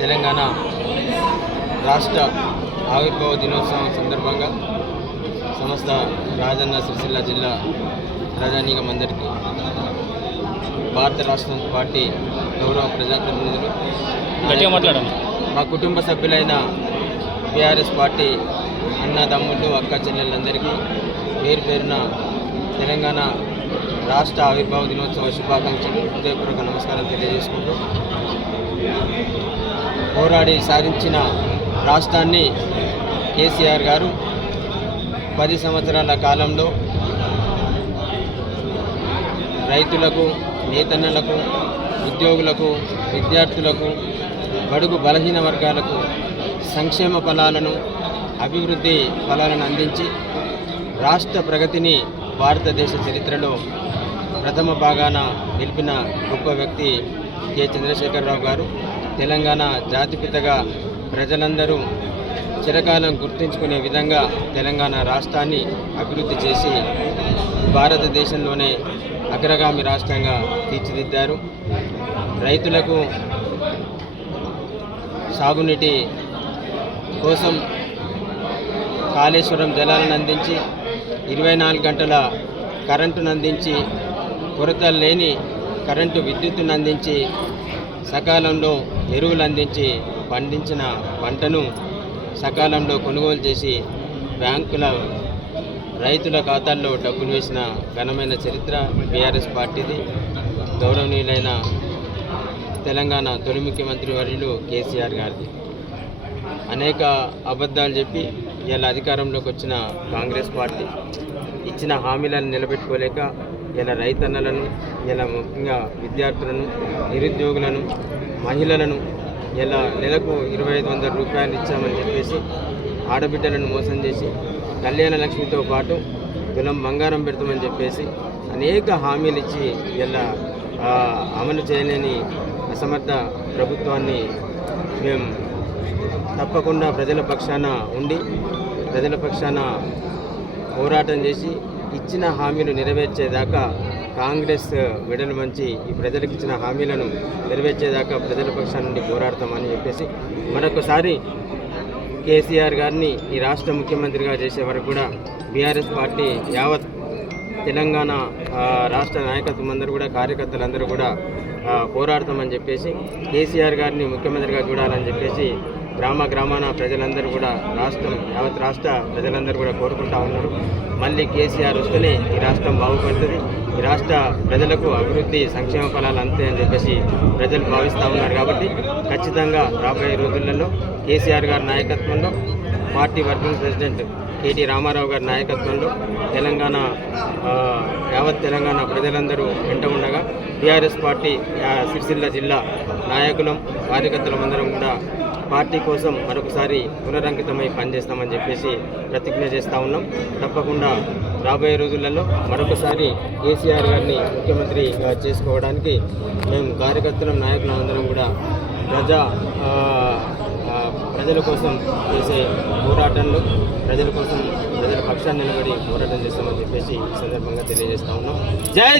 తెలంగాణ రాష్ట్ర ఆవిర్భావ దినోత్సవం సందర్భంగా సమస్త రాజన్న సిరిసిల్ల జిల్లా ప్రజానీకం అందరికీ భారత రాష్ట్ర పార్టీ గౌరవ ప్రజాప్రతినిధులు మా కుటుంబ సభ్యులైన బీఆర్ఎస్ పార్టీ అన్నదమ్ములు అక్క చెల్లెళ్ళందరికీ పేరు పేరున తెలంగాణ రాష్ట్ర ఆవిర్భావ దినోత్సవ శుభాకాంక్షలు హృదయపూర్వక నమస్కారం తెలియజేసుకుంటూ పోరాడి సాధించిన రాష్ట్రాన్ని కేసీఆర్ గారు 10 సంవత్సరాల కాలంలో రైతులకు, నేతన్నలకు, ఉద్యోగులకు, విద్యార్థులకు, బడుగు బలహీన వర్గాలకు సంక్షేమ ఫలాలను, అభివృద్ధి ఫలాలను అందించి రాష్ట్ర ప్రగతిని భారతదేశ చరిత్రలో ప్రథమ భాగాన నిలిపిన గొప్ప వ్యక్తి కె. చంద్రశేఖరరావు గారు. తెలంగాణ జాతిపితగా ప్రజలందరూ చిరకాలం గుర్తుంచుకునే విధంగా తెలంగాణ రాష్ట్రాన్ని అభివృద్ధి చేసి భారతదేశంలోనే అగ్రగామి రాష్ట్రంగా తీర్చిదిద్దారు. రైతులకు సాగునీటి కోసం కాళేశ్వరం జలాలను అందించి 24 గంటల కరెంటును అందించి కొరత లేని కరెంటు విద్యుత్తును అందించి సకాలంలో ఎరువులు అందించి పండించిన పంటను సకాలంలో కొనుగోలు చేసి బ్యాంకుల రైతుల ఖాతాల్లో డబ్బులు వేసిన ఘనమైన చరిత్ర బీఆర్ఎస్ పార్టీది. గౌరవనీయులైన తెలంగాణ తొలి ముఖ్యమంత్రి వర్యులు కేసీఆర్ గారిది. అనేక అబద్ధాలు చెప్పి ఇలా అధికారంలోకి వచ్చిన కాంగ్రెస్ పార్టీ ఇచ్చిన హామీలను నిలబెట్టుకోలేక ఇలా రైతన్నలను, ఇలా ముఖ్యంగా విద్యార్థులను, నిరుద్యోగులను, మహిళలను ఇలా నెలకు 2500 రూపాయలు ఇచ్చామని చెప్పేసి ఆడబిడ్డలను మోసం చేసి కళ్యాణ లక్ష్మితో పాటు తులం బంగారం పెడతామని చెప్పేసి అనేక హామీలు ఇచ్చి ఇలా అమలు చేయలేని అసమర్థ ప్రభుత్వాన్ని మేము తప్పకుండా ప్రజల పక్షాన ఉండి ప్రజల పక్షాన పోరాటం చేసి ఇచ్చిన హామీలు నెరవేర్చేదాకా కాంగ్రెస్ మెడలు మంచి ఈ ప్రజలకు ఇచ్చిన హామీలను నెరవేర్చేదాకా ప్రజల పక్షాన నుండి పోరాడతామని చెప్పేసి మరొకసారి కేసీఆర్ గారిని ఈ రాష్ట్ర ముఖ్యమంత్రిగా చేసే వరకు కూడా బీఆర్ఎస్ పార్టీ యావత్ తెలంగాణ రాష్ట్ర నాయకత్వం అందరూ కూడా, కార్యకర్తలందరూ కూడా పోరాడతామని చెప్పేసి కేసీఆర్ గారిని ముఖ్యమంత్రిగా చూడాలని చెప్పేసి గ్రామాన ప్రజలందరూ కూడా యావత్ రాష్ట్ర ప్రజలందరూ కూడా కోరుకుంటా ఉన్నారు. మళ్ళీ కేసీఆర్ వస్తేనే ఈ రాష్ట్రం బాగుపడుతుంది, ఈ రాష్ట్ర ప్రజలకు అభివృద్ధి సంక్షేమ ఫలాలు అంతే అని చెప్పేసి ప్రజలు భావిస్తూ ఉన్నారు. కాబట్టి ఖచ్చితంగా రాబోయే రోజులలో కేసీఆర్ గారి నాయకత్వంలో, party working president KT Ramarao గారి నాయకత్వంలో యావత్ తెలంగాణ ప్రజలందరూ వెంట ఉండగా టీఆర్ఎస్ పార్టీ సిరిసిల్ల జిల్లా నాయకులం, కార్యకర్తలందరం కూడా పార్టీ కోసం మరొకసారి పునరంకితమై పనిచేస్తామని చెప్పేసి ప్రతిజ్ఞ చేస్తూ ఉన్నాం. తప్పకుండా రాబోయే రోజులలో మరొకసారి కేసీఆర్ గారిని ముఖ్యమంత్రిగా చేసుకోవడానికి మేము కార్యకర్తలం, నాయకులం అందరం కూడా ప్రజల కోసం చేసే పోరాటంలో ప్రజల కోసం, ప్రజల పక్షాన్ని నిలబడి పోరాటం చేస్తామని చెప్పేసి ఈ సందర్భంగా తెలియజేస్తా ఉన్నాం. జై